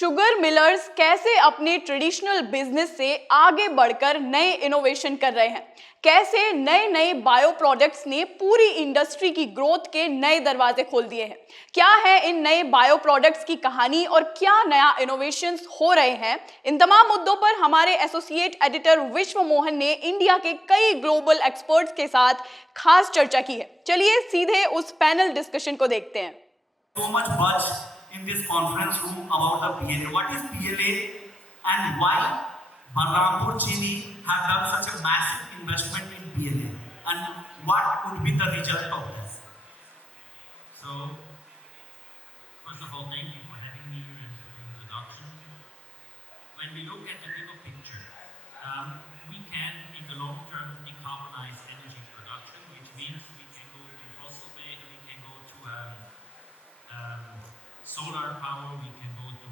Sugar millers कैसे अपने traditional business से आगे बढ़कर नए इनोवेशन कर रहे हैं, कैसे नए नए बायो प्रोडक्ट्स ने पूरी इंडस्ट्री की ग्रोथ के नए दरवाजे खोल दिए हैं, क्या है इन नए बायो प्रोडक्ट्स की कहानी और क्या नया इनोवेशंस हो रहे हैं। इन तमाम मुद्दों पर हमारे एसोसिएट एडिटर विश्व मोहन ने इंडिया के कई ग्लोबल एक्सपर्ट्स के साथ खास चर्चा की है। चलिए सीधे उस पैनल डिस्कशन को देखते हैं। So much buzz in this conference room about the PLA. What is PLA and why Balrampur Chini have done such a massive investment in PLA and what would be the result of this? So, first of all, thank you for having me and for the introduction. When we look at the bigger picture, we can, in the long term, decarbonize energy production, which means we can go to fossil-based, we can go to solar power, we can go to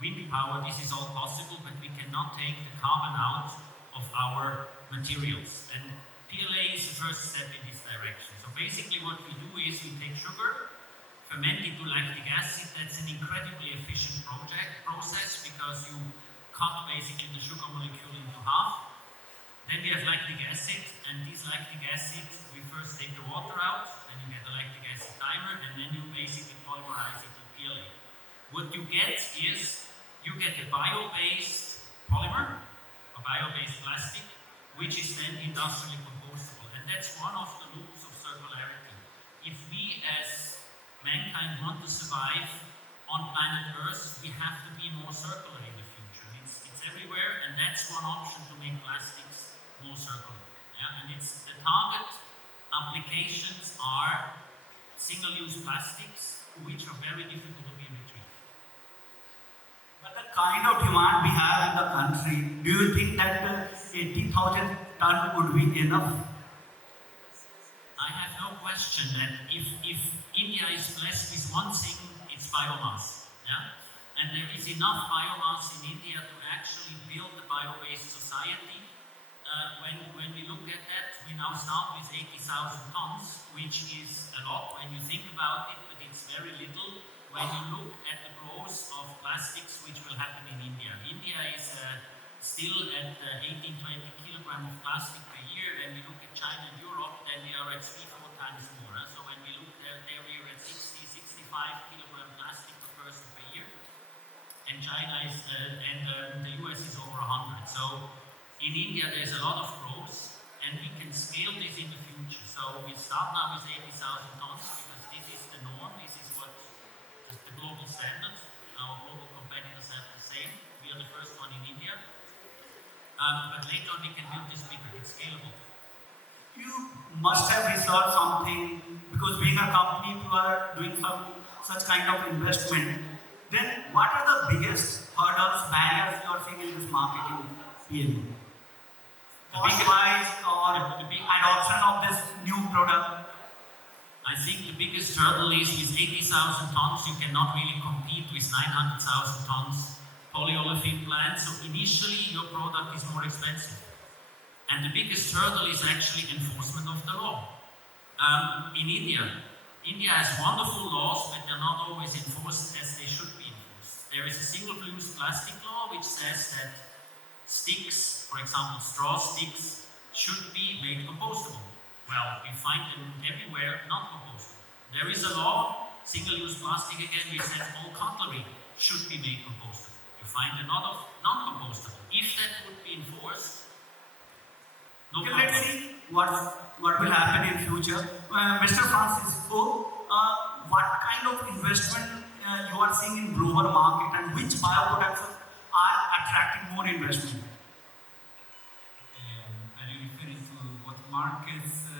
wind power. This is all possible, but we cannot take the carbon out of our materials. And PLA is the first step in this direction. So basically what we do is we take sugar, ferment it to lactic acid. That's an incredibly efficient process because you cut basically the sugar molecule into half. Then we have lactic acid, and this lactic acid, we first take the water out, then you get the lactic acid timer, and then you basically polymerize it to PLA. What you get is, you get a bio-based polymer, a bio-based plastic, which is then industrially compostable. And that's one of the loops of circularity. If we as mankind want to survive on planet Earth, we have to be more circular in the future. It's everywhere, and that's one option to make plastics more circular. Yeah? And it's the target applications are single-use plastics, which are very difficult to be retrieved. But the kind of demand we have in the country, do you think that 80,000 ton would be enough? I have no question that if India is blessed with one thing, it's biomass. Yeah? And there is enough biomass in India to actually build a bio-based society. When we look at that, we now start with 80,000 tons, which is a lot when you think about it, but it's very little when you look at the growth of plastics which will happen in India. India is still at 18-20 kilograms of plastic per year. When we look at China and Europe, then we are at 3-4 times more. So when we look there, we are at 60-65 kilogram plastic per person per year. And China is, the US is over 100. So in India, there's a lot of growth, and we can scale this in the future. So we start now with 80,000 tons because this is the norm. This is what the global standard. Our global competitors have the same. We are the first one in India. But later on, we can build this bigger. It's scalable. You must have researched something because being a company, you are doing such kind of investment. Then, what are the biggest hurdles, barriers you are seeing in this market in PLA? Cost-wise or adoption of this new product? I think the biggest hurdle is with 80,000 tons, you cannot really compete with 900,000 tons polyolefin plant. So initially, your product is more expensive. And the biggest hurdle is actually enforcement of the law. In India has wonderful laws, but they're not always enforced as they should be enforced. There is a single-use plastic law which says that sticks, for example, straw sticks, should be made compostable. Well, we find them everywhere not compostable. There is a law, single-use plastic again, which says all cutlery should be made compostable. You find a lot of non-compostable. If that would be enforced, no problem. Let's see what will happen in future. Mr. Francisco, what kind of investment you are seeing in global market and which bioproducts are attracting more investment? Are you referring to what markets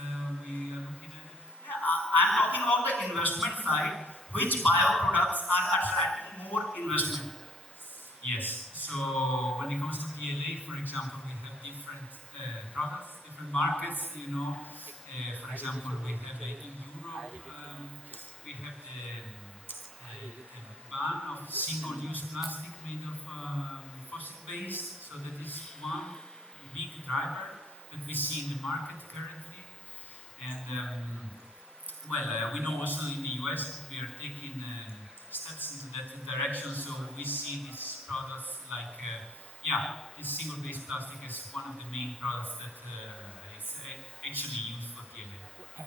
we are looking at? Yeah, I'm talking about the investment side. Which bioproducts are attracting more investment? Yes. So when it comes to PLA, for example, we have different products, different markets. You know, for example, we have in Europe, we have the ban of single-use plastic made of fossil-based. So that is one big driver that we see in the market currently. And we know also in the US we are taking steps into that's the direction. So we see these products like, this single-base plastic is one of the main products that is actually used for PLA.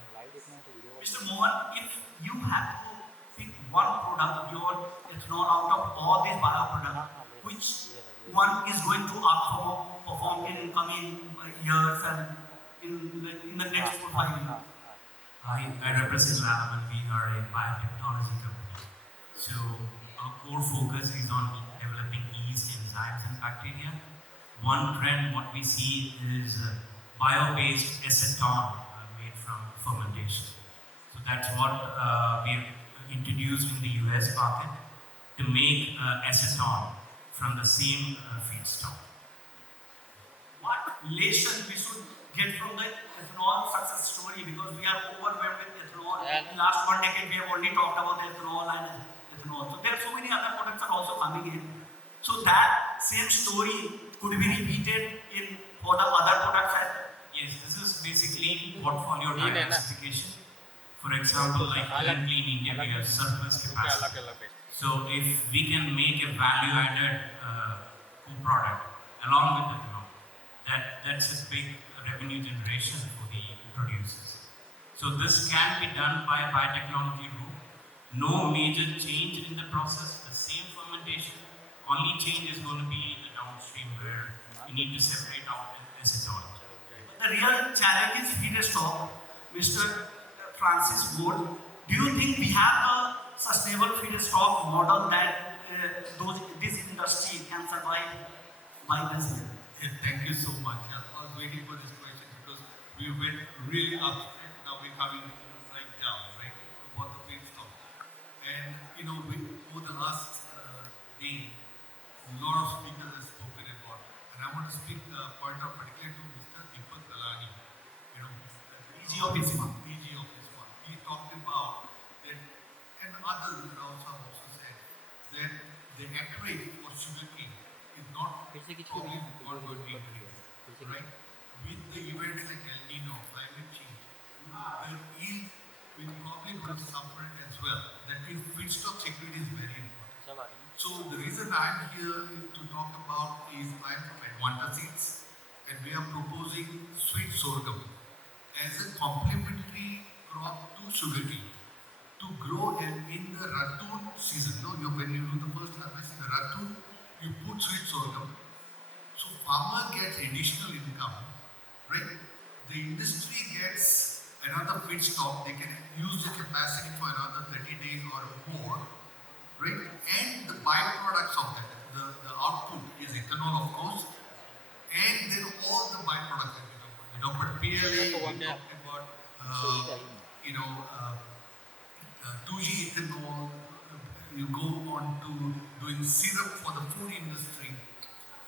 Mr. Mohan, if you had to pick one product, your ethanol out of all these bioproducts, which one is going to perform in coming years and in the next 4 5 years? I represent Lab and we are a biotechnology company. So our core focus is on developing yeast, enzymes and bacteria. One trend what we see is bio-based acetone made from fermentation. So that's what we introduced in the US market to make acetone from the same feedstock. What lesson we should get from the ethanol success story, because we are overwhelmed with ethanol. In last 1 decade, we have only talked about ethanol and ethanol. So there are so many other products are also coming in. So that same story could be repeated in for the other products. Yes, this is basically portfolio diversification. For example, like currently in India, we have surplus capacity. So if we can make a value-added co-product along with ethanol, that's a big revenue generation for the producers. So this can be done by biotechnology route. No major change in the process, the same fermentation. Only change is going to be the downstream where you need to separate out the acetone. The real challenge is feedstock. Mr. Francis Wood, do you think we have a sustainable feedstock model that this industry can survive by this year? Yeah, thank you so much. I was waiting for this question because we went really up. Now we're coming right down, right? About the feedstock. And over the last day, a lot of speakers have spoken about, and I want to speak point out particularly to Mr. Deepak Talani, EG of Vishwa. EG of Vishwa. He talked about that, and others also have also said that the acreage for sugarcane is not probably not going to increase, right? With the events like El Nino, climate change, the yield will probably going to suffer as well. That means feedstock security is very important. So the reason I'm here to talk about is I'm from Advanta Seeds, and we are proposing sweet sorghum as a complementary crop to sugarcane to grow in the ratoon season. When you do the first harvest in the ratoon, you put sweet sorghum. So farmer gets additional income, right? The industry gets another feedstock. They can use the capacity for another 30 days or more, right? And the byproducts of that, the output is ethanol, of course, and then all the byproducts that we talk about. We talk about PLA, we talked about 2G ethanol. You go on to doing syrup for the food industry.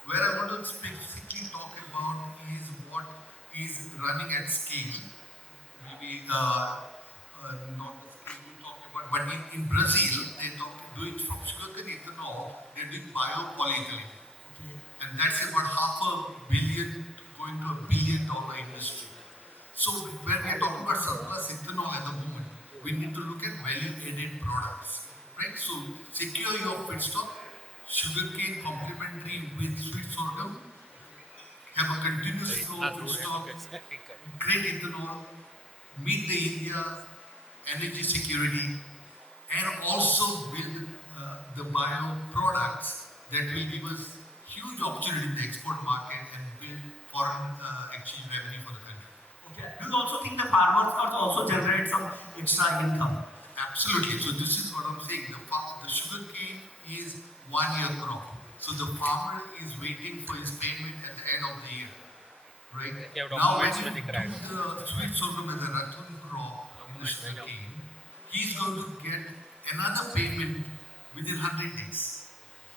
Where I want to specifically talk about is what is running at scale. Maybe not scale we talked about, but in Brazil, they're doing from sugarcane ethanol, they're doing biopolyethylene. And that's about $500 million going to $1 billion industry. So when we're talking about surplus ethanol at the moment, we need to look at value-added products, right? So secure your feedstock, sugarcane complementary with sweet sorghum, have a continuous flow of feedstock, great ethanol, meet the India energy security, and also build the bioproducts that will give us huge opportunity in the export market and build foreign exchange revenue for the country. Okay. Do you also think the farmers could also generate some extra income? Absolutely. So this is what I'm saying. The sugar cane is 1 year crop. So the farmer is waiting for his payment at the end of the year, right? Now when you do the sweet sorghum as a ratoon crop in the sugar cane, he's going to get another payment within 100 days,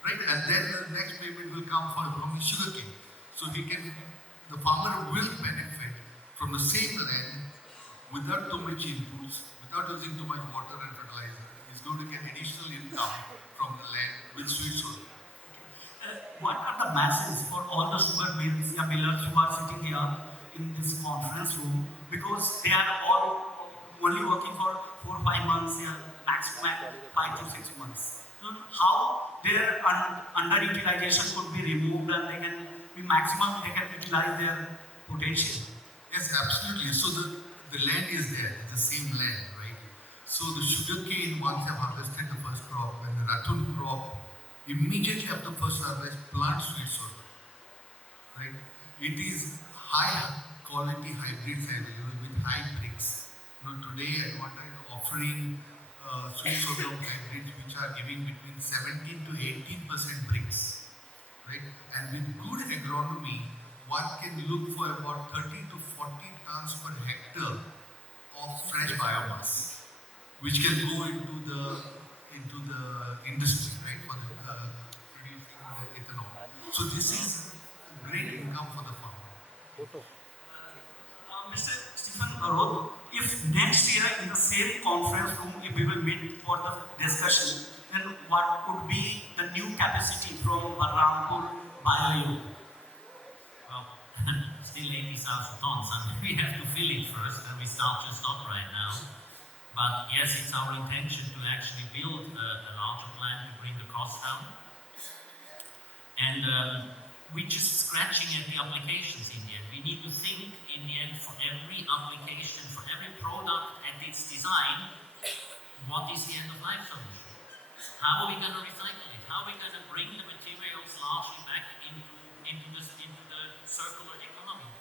right? And then the next payment will come from his sugar cane. So the farmer will benefit from the same land without too much inputs, without using too much water and fertilizer. He's going to get additional income from the land with sweet sorghum. What are the masses for all the sugar mills, millers who are sitting here in this conference room? Because they are all only working for 4 or 5 months here, maximum 5 to 6 months. how their underutilization could be removed and they can be maximum, they can utilize their potential. Yes, absolutely. So the land is there, the same land, right? So the sugarcane, once I've harvested the first crop, and the rattan crop, immediately after first harvest, plant sweet sorghum, right? It is high quality hybrids available with high bricks. Today at one time offering sweet sorghum hybrids which are giving between 17 to 18% bricks, right? And with good agronomy, one can look for about 30 to 40 tons per hectare of fresh biomass, which can go into the industry, right, for the producing the ethanol. So this is great income for the farmer. Mr. Stephen Arod, if next year in the same conference room, if we will meet for the discussion, then what would be the new capacity from Balrampur Bio? Well, still 80,000 tons, and we have to fill it first, and we start just up right now. But yes, it's our intention to actually build a larger plant to bring the cost down. And we're just scratching at the applications in the end. We need to think in the end for every application, for every product and its design, what is the end of life solution? How are we going to recycle it? How are we going to bring the materials largely back into the circular economy?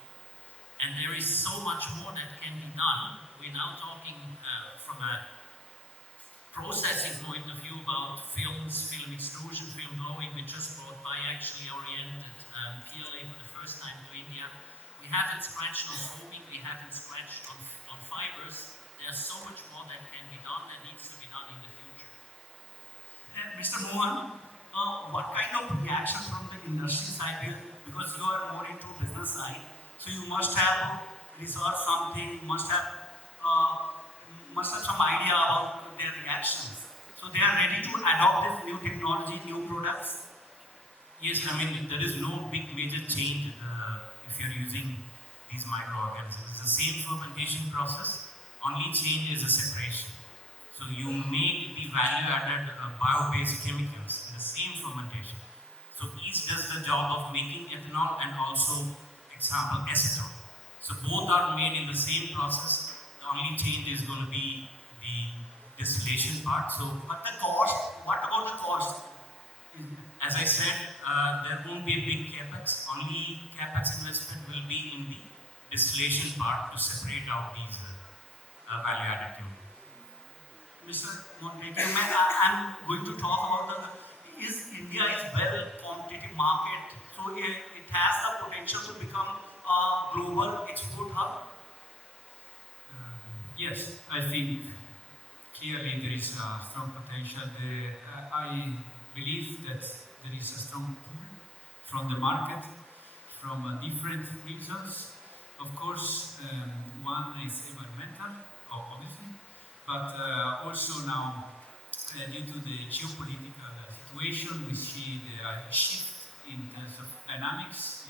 And there is so much more that can be done. We're now talking from a processing point of view about films, film extrusion, film blowing. We just brought actually oriented PLA for the first time to India. We haven't scratched on foaming, we haven't scratched on fibers. There's so much more that can be done that needs to be done in the future. And Mr. Mohan, what kind of reaction from the industry side here? Because you are more into business side, so you must have researched something, must have some idea about their reactions. So they are ready to adopt this new technology, new products. Yes, I mean, there is no big major change if you're using these microorganisms. It's the same fermentation process, only change is a separation. So you make the value-added bio-based chemicals in the same fermentation. So each does the job of making ethanol and also, example, acetone. So both are made in the same process. The only change is going to be the distillation part. So, but the cost, what about the cost? As I said, there won't be a big capex. Only capex investment will be in the distillation part to separate out these value-added chemicals. Mr. Mohan, I'm going to talk about India is well competitive market, so it has the potential to become a global export hub. Yes, I think clearly there is a strong potential. I believe that there is a strong pull from the market, from different reasons. Of course, one is environmental, obviously, but also now, due to the geopolitical situation, we see the shift in terms of dynamics,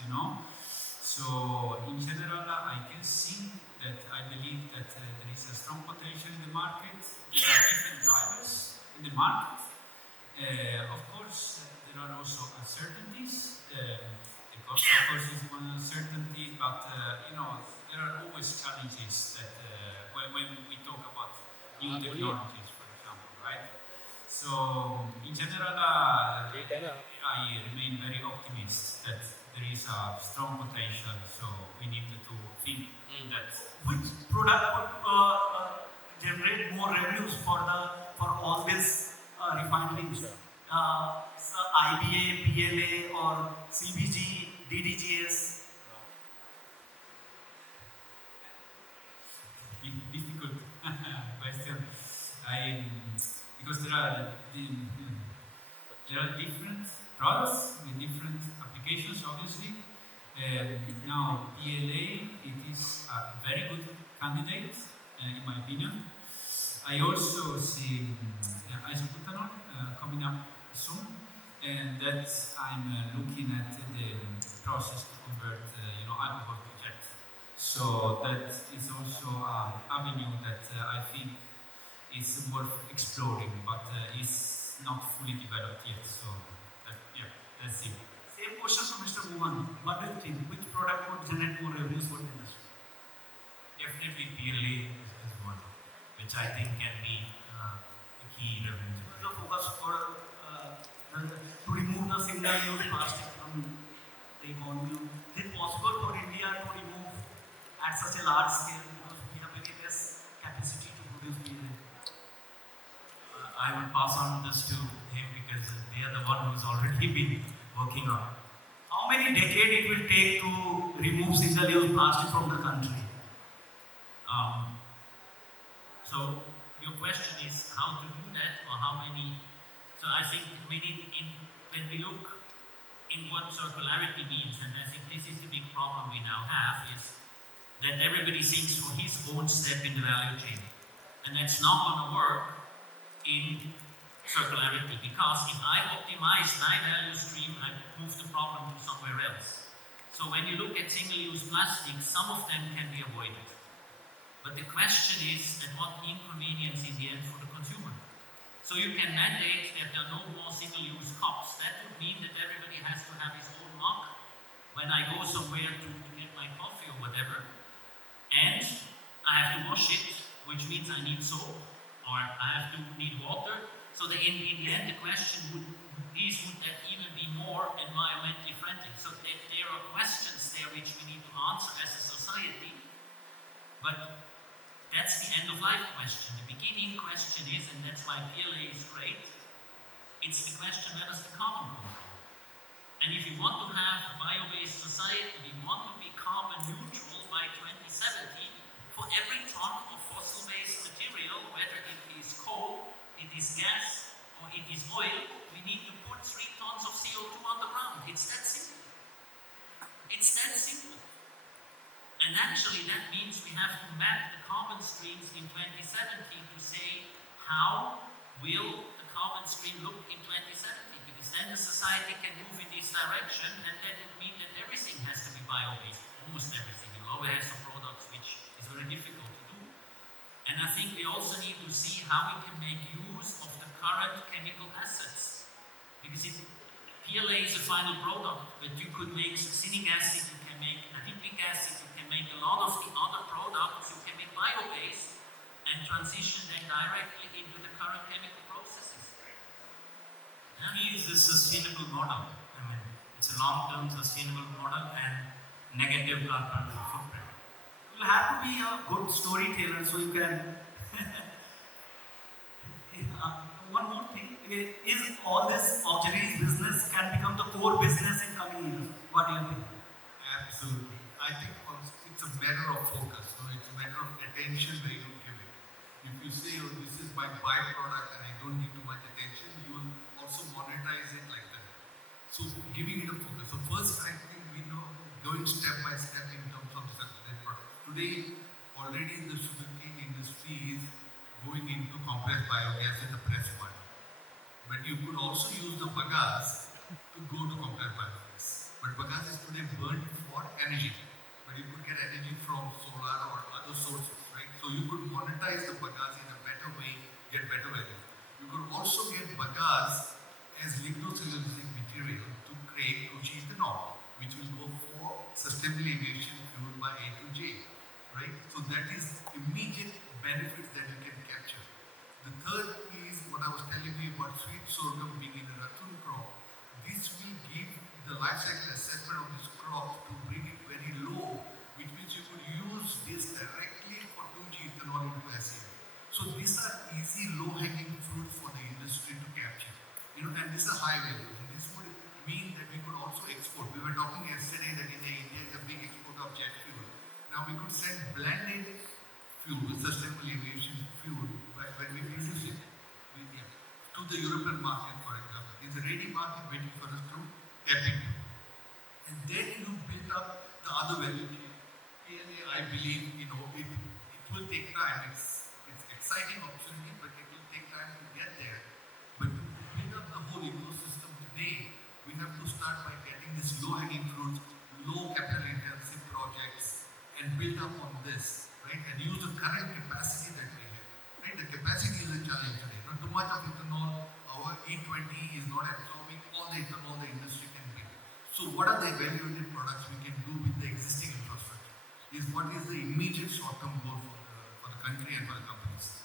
So, in general, I can see that I believe that there is a strong potential in the market. There are different drivers in the market. Of course, there are also uncertainties. The cost, of course, is one uncertainty, but there are always challenges that when we talk about new technologies, for example, right? So, in general, I remain very optimistic that there is a strong potential. So, we need to think in that. Which product would generate more revenues for all these refineries? So IBA, PLA, or CBG, DDGS? Difficult question. Because there are different products with different applications, obviously. Now, PLA, it is a very good candidate, in my opinion. I also see isobutanol coming up soon, and that I'm looking at the process to convert, alcohol to jet. So that is also an avenue that I think is worth exploring, but is not fully fully developed yet. So, yeah, let's see. Same question to Mr. Mohan. What do you think? Which product would generate more revenues for the industry? Definitely PLA is one, which I think can be a key revenue. What is the focus for to remove the single-use plastic from the economy? Is it possible for India to remove at such a large scale because we have very less capacity to produce PLA? I will pass on this to him because they are the one who's already been working on. How many decades it will take to remove single-use plastic from the country? So your question is how to do that, or how many? So I think when we look in what circularity means, and I think this is the big problem we now have, is that everybody thinks for his own step in the value chain, and that's not going to work in circularity, because if I optimize my value stream, I move the problem to somewhere else. So when you look at single-use plastics, some of them can be avoided. But the question is, at what inconvenience in the end for the consumer? So you can mandate that there are no more single-use cups. That would mean that everybody has to have his own mug when I go somewhere to get my coffee or whatever. And I have to wash it, which means I need soap, or I have to need water. So in the end, the question would that even be more environmentally friendly? So there are questions there which we need to answer as a society. But that's the end of life question. The beginning question is, and that's why PLA is great, it's the question, where does the carbon come from? And if you want to have a bio-based society, we want to be carbon neutral by 2070 for every ton of fossil-based material, whether it is coal, it is gas, or it is oil, we need to put 3 tons of CO2 on the ground. It's that simple. It's that simple. And actually that means we have to map the carbon streams in 2070 to say how will the carbon stream look in 2070, because then the society can move in this direction, and that would mean that everything has to be bio-based, almost everything. You will always have some products which is very difficult to do. And I think we also need to see how we can make use of the current chemical assets, because PLA is a final product, but you could make succinic acid, you can make adipic acid, you can make a lot of the other products, you can make bio-based and transition them directly into the current chemical processes. Yeah. Key is the sustainable model. I mean, it's a long-term sustainable model and negative carbon footprint. You will have to be a good storyteller so you can. One more thing is all this auxiliary business can become the core business in coming years. What do you think? Absolutely. I think it's a matter of focus. So it's a matter of attention where you give it. If you say, oh, this is my byproduct and I don't give too much attention, you will also monetize it like that. So giving it a focus. So first, I think we know going step by step in terms of sustainable products. Today, already the sugarcane industry is going into compressed biogas in the press one. But you could also use the bagasse to go to compressed biogas. But bagasse is today burned for energy. But you could get energy from solar or other sources, right? So you could monetize the bagasse in a better way, get better value. You could also get bagasse as lignocellulosic material to create ethanol, which will go for sustainable aviation fuel by A to J, right? So that is immediate benefits that you can capture. The third is what I was telling you about sweet sorghum being in a raccoon crop. This will give the life cycle assessment of this crop to bring it very low, which means you could use this directly for 2G ethanol into SAF. So these are easy, low-hanging fruits for the industry to capture. And this is high value. And this would mean that we could also export. We were talking yesterday that India is a big exporter of jet fuel. Now we could send blended fuel, sustainable aviation fuel, when we produce it to the European market, for example. It's a ready market waiting for us to tap into. And then you build up the other value chain. PLA, I believe, it will take time. It's exciting opportunity, but it will take time to get there. But to build up the whole ecosystem today, we have to start by getting these low-hanging fruits, low capital-intensive projects, and build up on this, right? And use the current capacity that we have, right? The capacity is a challenge today. Not too much of ethanol. Our E20 is not absorbing all the ethanol the industry can bring. So what are the value-added products we can do with the existing infrastructure? What is the immediate short-term goal for the country and for the companies?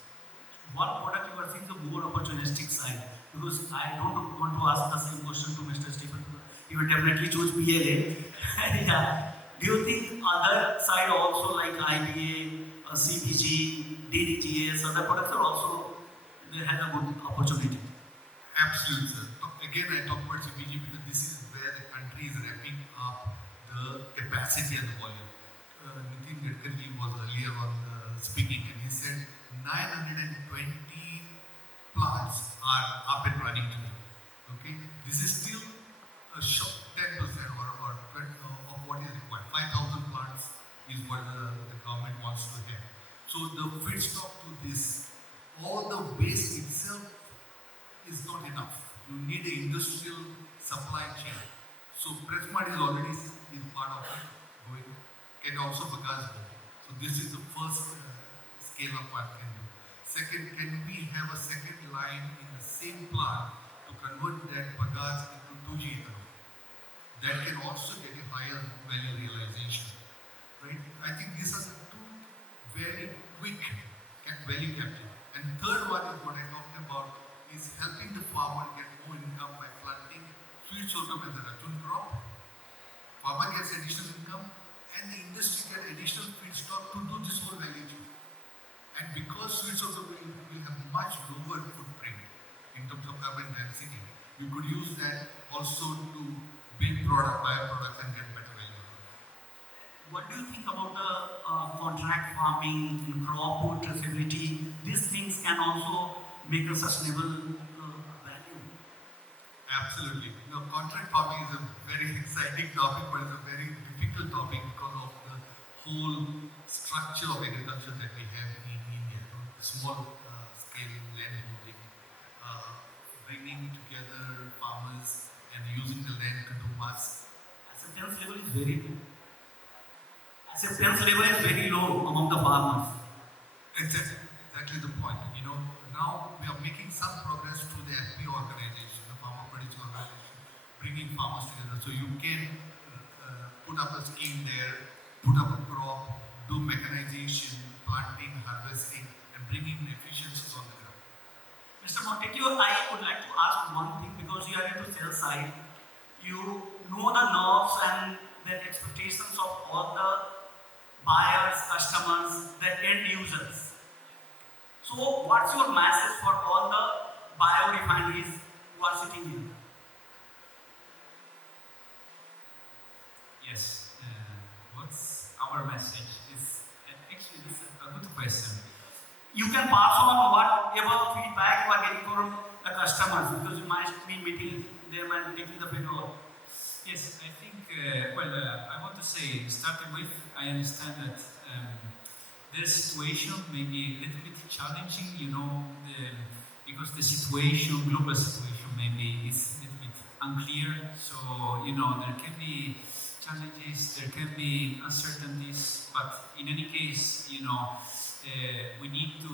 What product you are seeing the more opportunistic side? Because I don't want to ask the same question to Mr. Stephen. He will definitely choose PLA. Yeah. Do you think other side also like IBA, CPG, DDGS, other products are also they have a good opportunity? Absolutely, sir. Again, I talk about CPG because this is where the country is ramping up the capacity and the volume. Nitin Gadkari was earlier on speaking and he said 920 plants are up and running today. Okay, this is still a short 10% or 20 of what is required. 5,000 plants is what the government wants to have. So the feedstock to this, all the waste itself is not enough. You need an industrial supply chain. So press mud is already is part of it. Going can also bagasse. So this is the first scale up one can do. Second, can we have a second line in the same plant to convert that bagasse into 2G ethanol? That can also get a higher value realization. Right? I think these are the two very quick value capture. And third one is what I talked about is helping the farmer get more income by planting sweet sorghum as a racun crop. Farmer gets additional income and the industry gets additional feedstock to do this whole value chain. And because sweet sorghum will have much lower footprint in terms of carbon density, you could use that also to build bioproducts and get better value. What do you think about the contract farming, crop traceability? These things can also make a sustainable value. Absolutely. Contract farming is a very exciting topic, but it's a very difficult topic because of the whole structure of agriculture that we have in India. Small scale land holding, bringing together farmers and using the land to do mass. Acceptance level is very low. Acceptance level is very low among the farmers. Exactly the point. Now we are making some progress through the FPO organization, the farmer producer organization, bringing farmers together. So you can put up a scheme there, put up a crop, do mechanization, planting, harvesting, and bringing efficiencies on the ground. Mr. Montecchio, I would like to ask one thing because you are into sales side. You know the nerves and the expectations of all the buyers, customers, the end users. So, what's your message for all the biorefineries who are sitting here? Yes, what's our message? Actually, this is a good question. You can pass on whatever feedback you are getting from the customers because you might be meeting them and taking the feedback. Yes, I think, I want to say, starting with, I understand that their situation may be a little bit challenging, because the situation, global situation maybe is a little bit unclear. So, there can be challenges, there can be uncertainties, but in any case, we need to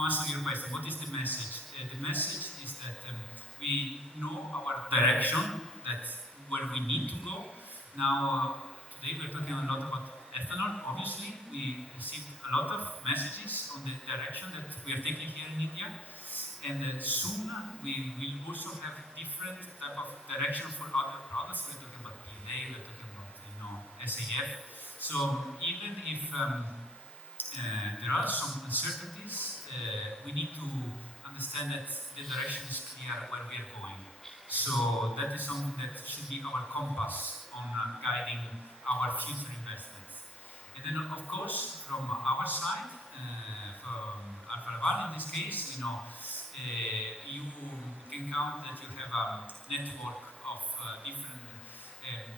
answer your question, what is the message? The message is that we know our direction, that's where we need to go. Now, today we're talking a lot about ethanol. Obviously, we received a lot of messages on the direction that we are taking here in India. And soon we will also have different type of direction for other products. We're talking about PLA, we're talking about SAF. So even if there are some uncertainties, we need to understand that the direction is clear where we are going. So that is something that should be our compass on guiding our future investments. And then of course, from our side, from Alfa Laval in this case, you can count that you have a network of different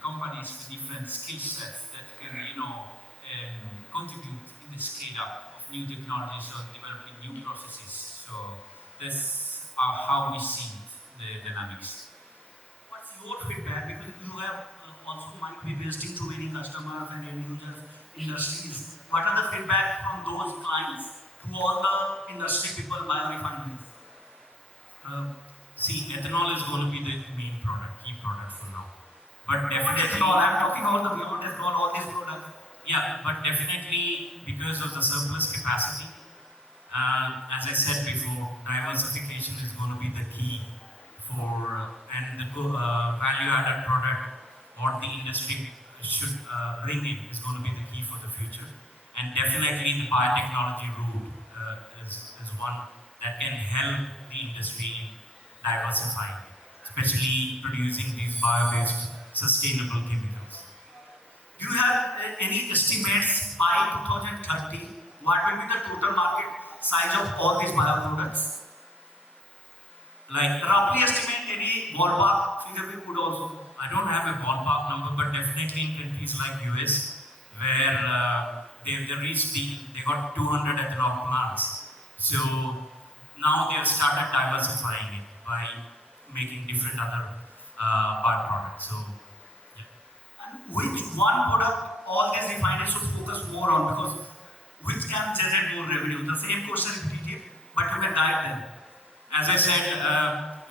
companies with different skill sets that can, contribute in the scale up of new technologies or developing new processes. So that's how we see the dynamics. What's your feedback? Because you have also might be visiting to many customers and end users, industries. What are the feedback from those clients to all the industry people, biorefineries? See, ethanol is going to be the main product, key product for now. But Beyond definitely, ethanol, I'm talking about the beyond ethanol, all these products. yeah, but definitely because of the surplus capacity, as I said before, diversification is going to be the key for and the value-added product what the industry should bring in is going to be the key for the future. And definitely the biotechnology route is one that can help the industry in diversifying, especially producing these bio-based sustainable chemicals. Do you have any estimates by 2030? What will be the total market size of all these bioproducts? Like, Roughly estimate any ballpark figure we could also. I don't have a ballpark number, but definitely in countries like US, where they reached they got 200 ethanol plants. So now they have started diversifying it by making different other byproducts. So yeah. And which one product all these refineries should focus more on, because which can generate more revenue? The same question repeated, but you can dive them. As I said,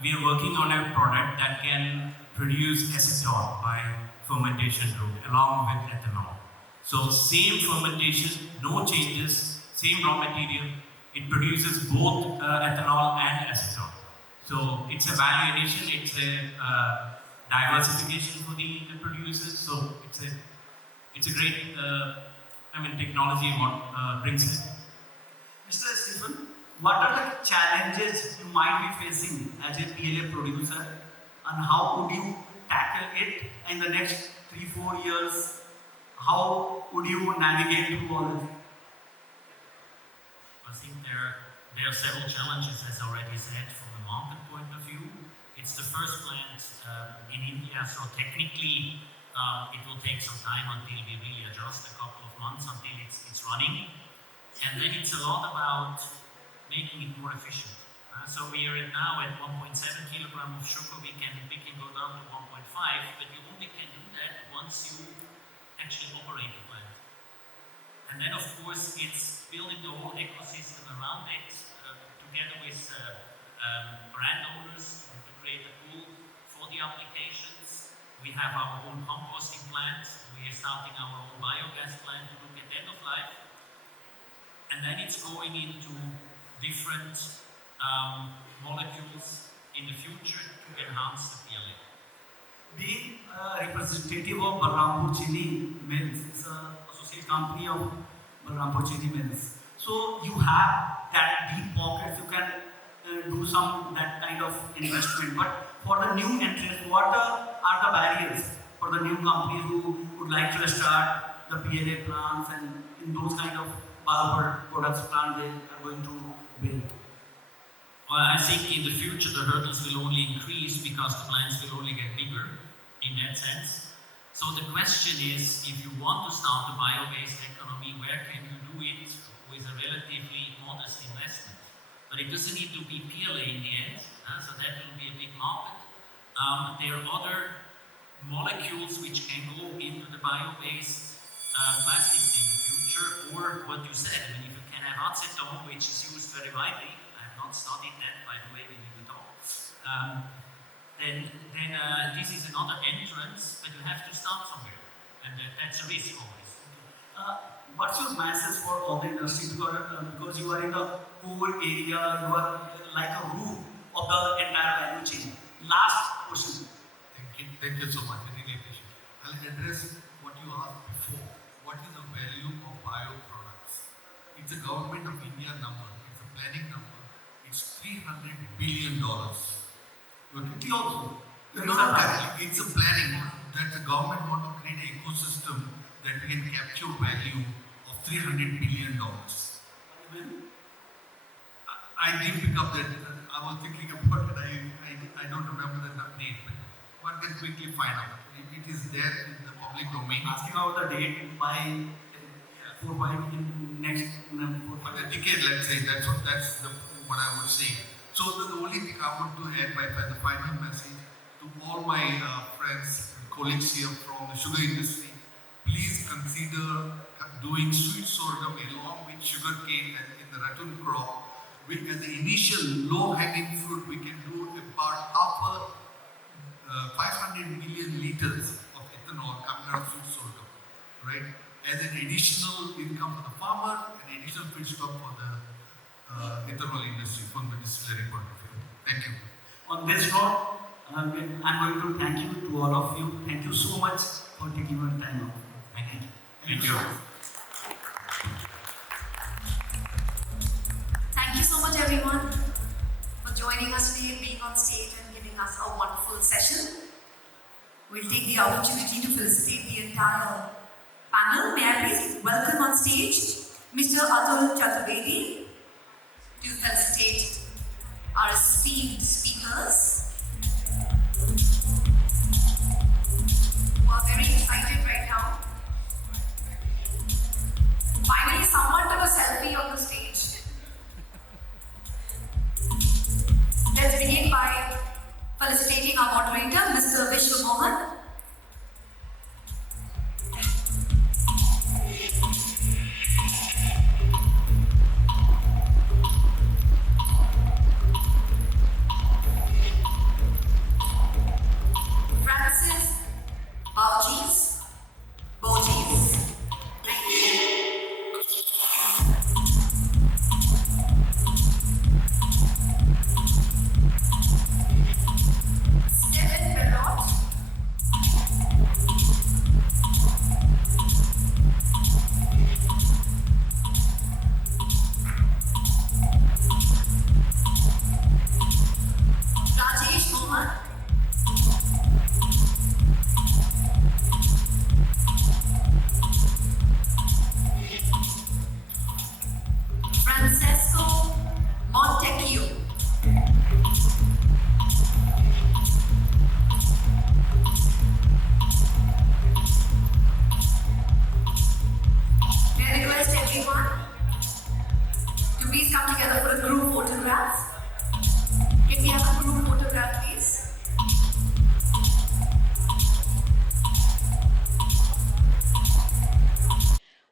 we are working on a product that can produce acetone by fermentation route along with ethanol. So same fermentation, no changes, same raw material. It produces both ethanol and acetone. So it's a value addition, it's a diversification for the producers. So it's a great technology what brings it. Mr. Stephen, what are the challenges you might be facing as a PLA producer, and how would you tackle it in the next 3-4 years? How would you navigate through all this? I think there are several challenges, as already said, from a market point of view. It's the first plant in India, so technically it will take some time until we really adjust, a couple of months until it's running. And then it's a lot about making it more efficient. So we are now at 1.7 kilogram of sugar. We can go down to 1.5, but you only can do that once you actually operate the plant. And then, of course, it's building the whole ecosystem around it, together with brand owners to create a pool for the applications. We have our own composting plant. We are starting our own biogas plant to look at end of life. And then it's going into different molecules in the future to enhance the PLA. Being a representative of Balrampur Chini Mills, it's an associate company of Balrampur Chini Mills. So you have that deep pockets, you can do that kind of investment. But for the new entrants, what are the barriers for the new companies who would like to start the PLA plants and in those kind of bioproducts plant they are going to build? Well, I think in the future the hurdles will only increase because the plants will only get bigger in that sense. So the question is, if you want to start a bio-based economy, where can you do it with a relatively modest investment? But it doesn't need to be PLA in the end, so that will be a big market. There are other molecules which can go into the bio-based plastics in the future, or what you said, if you can have acetone, which is used very widely. Not studied that, by the way, we need to talk. Then this is another entrance, but you have to start somewhere, and that's a risk always. What's your message for all the industry? Because you are in the core area, you are like a root of the entire value chain. Last question. Thank you so much. I really appreciate it. I'll address what you asked before. What is the value of bioproducts? It's a government of India number. It's a planning number. It's $300 billion. It's a planning that the government wants to create an ecosystem that we can capture value of $300 billion. I did pick up that. I was thinking about it. I don't remember the date, but one can quickly find out. It is there in the public domain. Asking about the date by 4-5 in next 4-5 decade, let's say. That's what I would say. So the only thing I want to add by the final message to all my friends and colleagues here from the sugar industry, please consider doing sweet sorghum along with sugar cane in the ratoon crop, as the initial low-hanging fruit, we can do about half a 500 million liters of ethanol coming out of sweet sorghum, right? As an additional income for the farmer, an additional feedstock for the ethanol industry from the distillery point of view. Thank you. On this note, I'm going to thank you to all of you. Thank you so much for taking your time out. Thank you. Thank you. Thank you so much, everyone, for joining us today, being on stage and giving us a wonderful session. We'll take the opportunity to felicitate the entire panel. May I please welcome on stage Mr. Atul Chaturvedi to felicitate our esteemed speakers, who are very excited right now. Finally, someone took a selfie on the stage. Let's begin by felicitating our moderator, Mr. Vishwa Mohan. Francis Bogies. Thank you. Stephen Bellot. Rajesh Mohan. Francesco Montecchio. May I request everyone to please come together for a group photograph? Can we have a group photograph, please?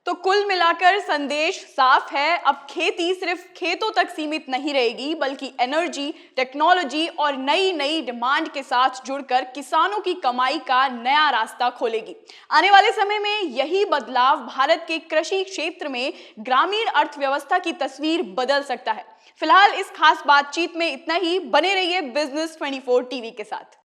तो कुल मिलाकर संदेश साफ है, अब खेती सिर्फ खेतों तक सीमित नहीं रहेगी, बल्कि एनर्जी, टेक्नोलॉजी और नई नई डिमांड के साथ जुड़कर किसानों की कमाई का नया रास्ता खोलेगी। आने वाले समय में यही बदलाव भारत के कृषि क्षेत्र में ग्रामीण अर्थव्यवस्था की तस्वीर बदल सकता है। फिलहाल इस खास बातचीत में इतना ही। बने रहिए बिजनेस 24 टीवी के साथ।